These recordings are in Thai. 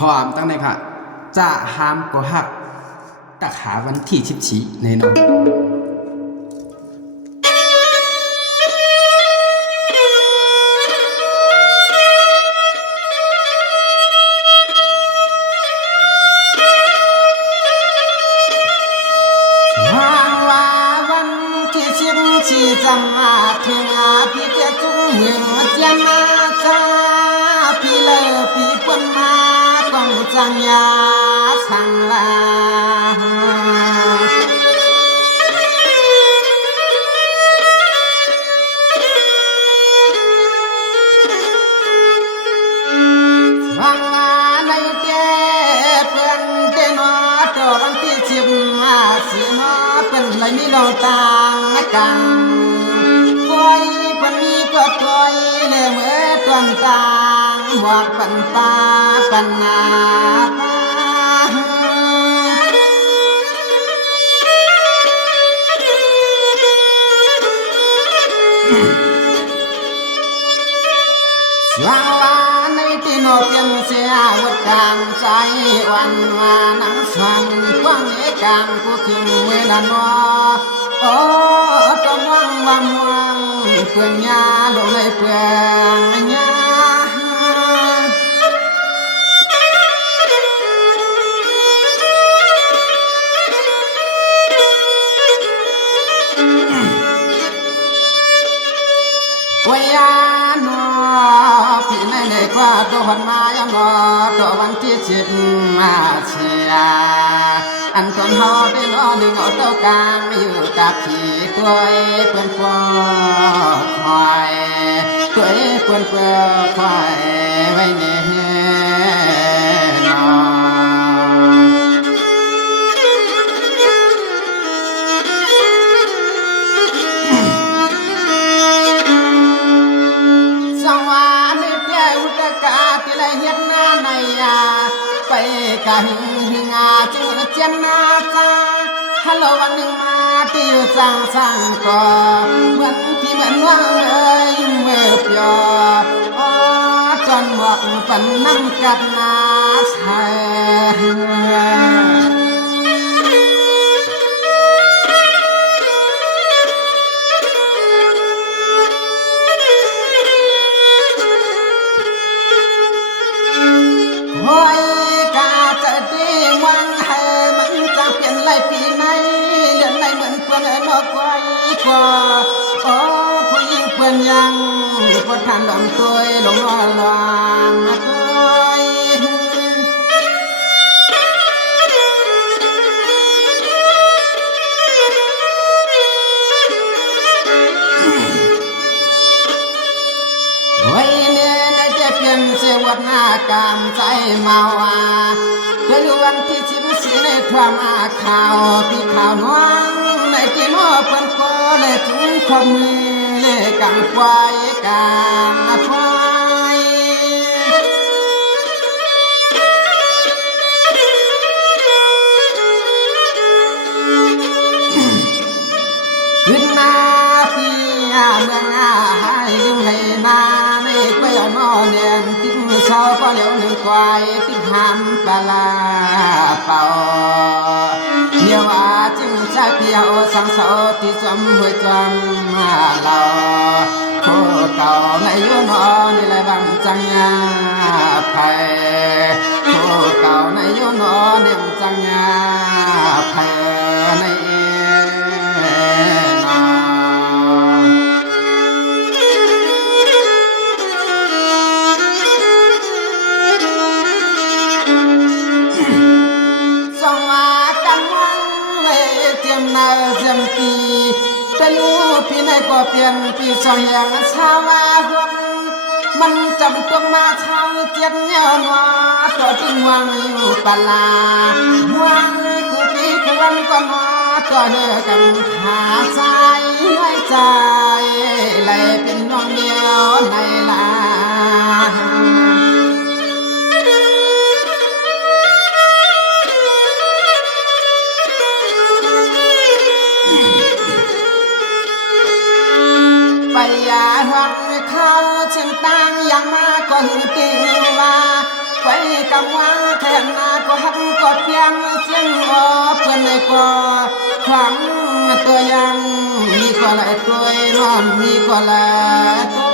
พร้อมตั้งในค่ะจะห้ามก็หักตักหาวันที่14ในน้องชีจังอาถึงอาพี่เจ้าจุงเมืองเจียมาจ้าพี่เลอพี่ปนมากองจังยาสังลาฟังลาในเต้เพื่อนเต้นอตัววันที่ชิมอาสีนอเป็นไรมีเราต่างกันปันนี้ก็ตัวเลยเมื่อต้นตางบอกปันตาปันนาสว่างลาในที่โนเปียนเสียวัดกลางใจวันมานังสันกว้างเอกางกูคิงเวลานอโอ้กำวังวันวังเพื่อนยาลงเลยเพื่อนยาวยานอพี่ในในกว่าตัวหันมายังรอตัววันที่10มาเชียอันตอนหอได้นอหนึ่งเอาเต้ากลางอยู่กับพี่ตัวเพื่อนปอคอยตัวเพื่อนเพื่อคอยไว้เน่นอสวรรค์เจ้าอุตกาที่ไรเฮ็ดหน้าในยาไปกะหึงอาจูเจียนนาซาฮัลโหลวันหนึ่งมาที่อยู่สังก็เหมือนที่เหมือนว่าเลยเมื่อเปียอ๋อจนหมวกปันน้ำกัดนาใช่โอ้ยกาจะดีวันให้มันจะเปลี่ยนไรปีไหนเรื่องไหนเหมือนเพื่อนนอกไว้กว่าโอ้ผู้หญิงเพื่อนยังพอทานดอมตัวหลงนอนลางตัวไว้เนี่ยในจะเปลี่ยนเสียวัดหน้ากามใจเมาเป็นวันที่14ในความอาข่าวพี่ข่าวน้องในที่นอเพิ่นโคเลยถึงความมือเลยกังควายกางควายขึ้นนาพี่เมืองอาให้ลืมให้นาในกวยนอเนียนติ้งเช้าก็เหลียวหนึ่งควายติ้งหามปลาเป่าเมียว่าจึงใช้เพียวสังเสาที่จำหัวจำมาเราโคเก่าในยุนอนี่แหละบังจังยาไผ่โคเก่าในยุนอนี่บังจังยาไผ่ในนาเจียมปีแต่ลูกพี่ในก็เปลี่ยนปีสองอย่างชาวาหวงมันจำต้องมาเช่าเจียนเงาหนวตัวจึงวางอยู่ปลาหวงกูปีกูวันก็นอตัวเธอกันหาใจไว้ใจเลยเป็นน้องเดียวในลาไปยาหักเขาเชิงตั้งยังมาก็หึงติงว่าไปกำว่า นนาก็หักก็เพียงเสียงเพื่อนในก็ขวังตัวยังมีก็หลายตัวนอนมีก็หลายตัว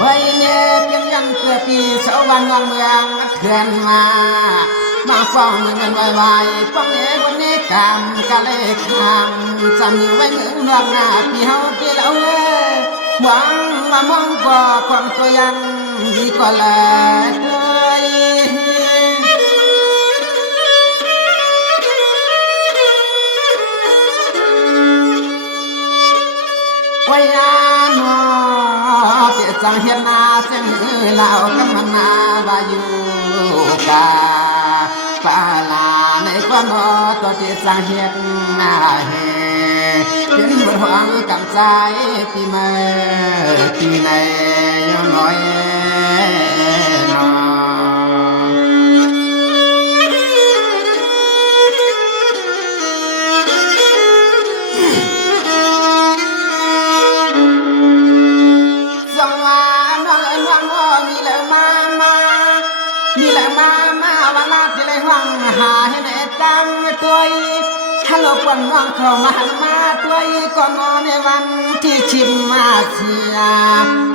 ไว้เนี่ยเพียงยันเพื่อปีเสาวันวางเมืองเถื่อนมาฟ้องเงินไว้ฟ้องเนี่ยวันนี้กำกะเลคำจำอยู่ไว้เมืองนอกหน้าปีเฮาปีแล้วหวังมามองก่อความตัวยังดีกว่าเลยไว้ยานอเปียจังเฮียนนาเสียงเหล่ากันมันนาบาอยู่กาปาลาในความนอตัวเปียจังเฮียนนาเฮเป็นบทหวังกับใจปีเมื่อปีในยังน้อยนอหาให้ในจังตัวฮัลโหลปนน้องเข้ามามาตัวก่อนนอนในวันที่ชิมมาเสีย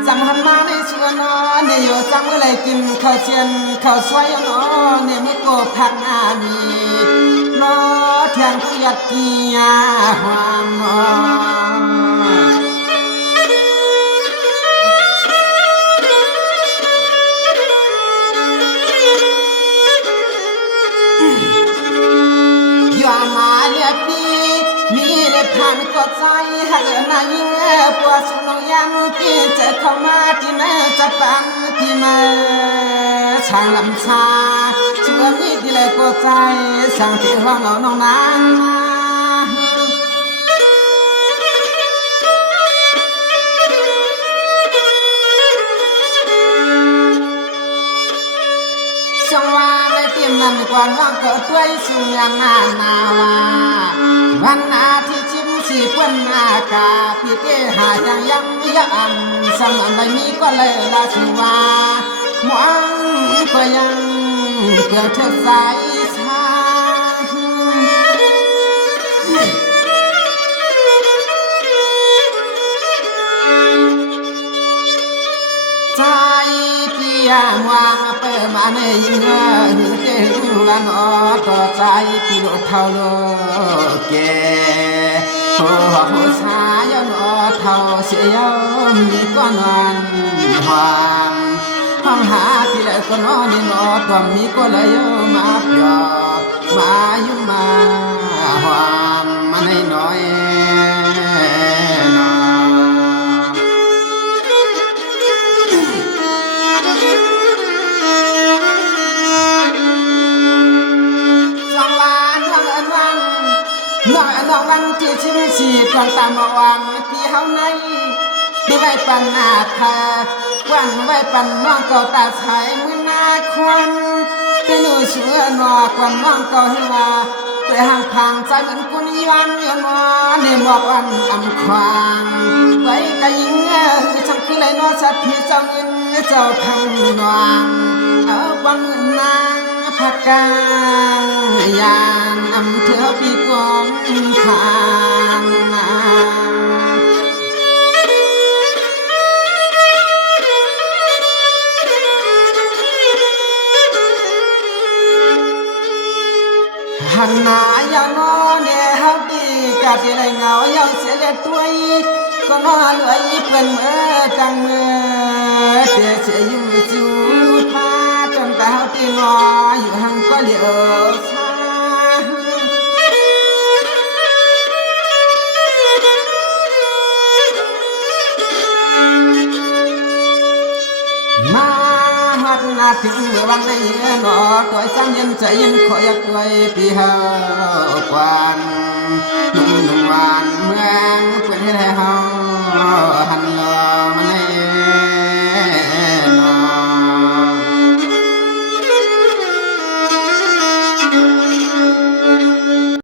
จังหันมาในสวนนอนเนี่ยอยู่จังเมื่อไรกินข้าวเชียนข้าวซอยนอนเนี่ยไม่โกผักนามีรอเทียนเกียรติยาความนอนมาเลียปีมีเล็บผ่านก็ใจหักนายปวดสุนยันปีจะเข้ามาที่แม่จะปันที่แม่ช่างลำชาช่วยมีที่เลยก็ใจช่างที่ห้องเอาน้องนางจังหวะในเตียมนั้นก่อนว่าเกิดด้วยสุญญานานาวาวันนาที่ชิมสีเปิ้นนากาพี่เตหายังยันสำนันใบมีก็เลยละชัวหวังก็ยังเกิดเธอสายชาใจเปียวางเปิดมาในยิงหือเจ้าละนอต่อใจปีโลเท่าโลเกโหโหชายนอเท่าเสียมีก้อนวันหวามห้องหาที่แล้วก็นอนนี่นอตัวมีก็เลยมาเปียมาอยู่มาหวามมาในน้อยน้องวันที่ชิมสีกองตามวันที่เฮาในที่ไว้ปันนาคาวันไว้ปันน้องเก่าตาใสมือนาควันเป็นหนูเชื่อนอกวันน้องเก่าให้ว่าแต่ห่างพังใจเหมือนกุนยันยันว่าในหมอกวันอำควางไว้กะยิงฉันคือเลยนอสัตว์ที่เจ้าเงินเจ้าคำนวงเอาวันเงินนางพักกางยานอำเธอปีกองทางหันหน้ายาวนอเนี่ยเฮาดีกะที่ไรเงาเยาเสียเล็ดตัวก็นอรวยเป็นเมื่อจังเมื่อเดี๋ยวเสียยุ่งจูพาจนแต่เฮาตีงออยู่ห่างก็เหลียวซามาหัดนาถึงเมื่อวันได้เงินอตัวจำเย็นใจเย็นขออยากด้วยพี่เฮา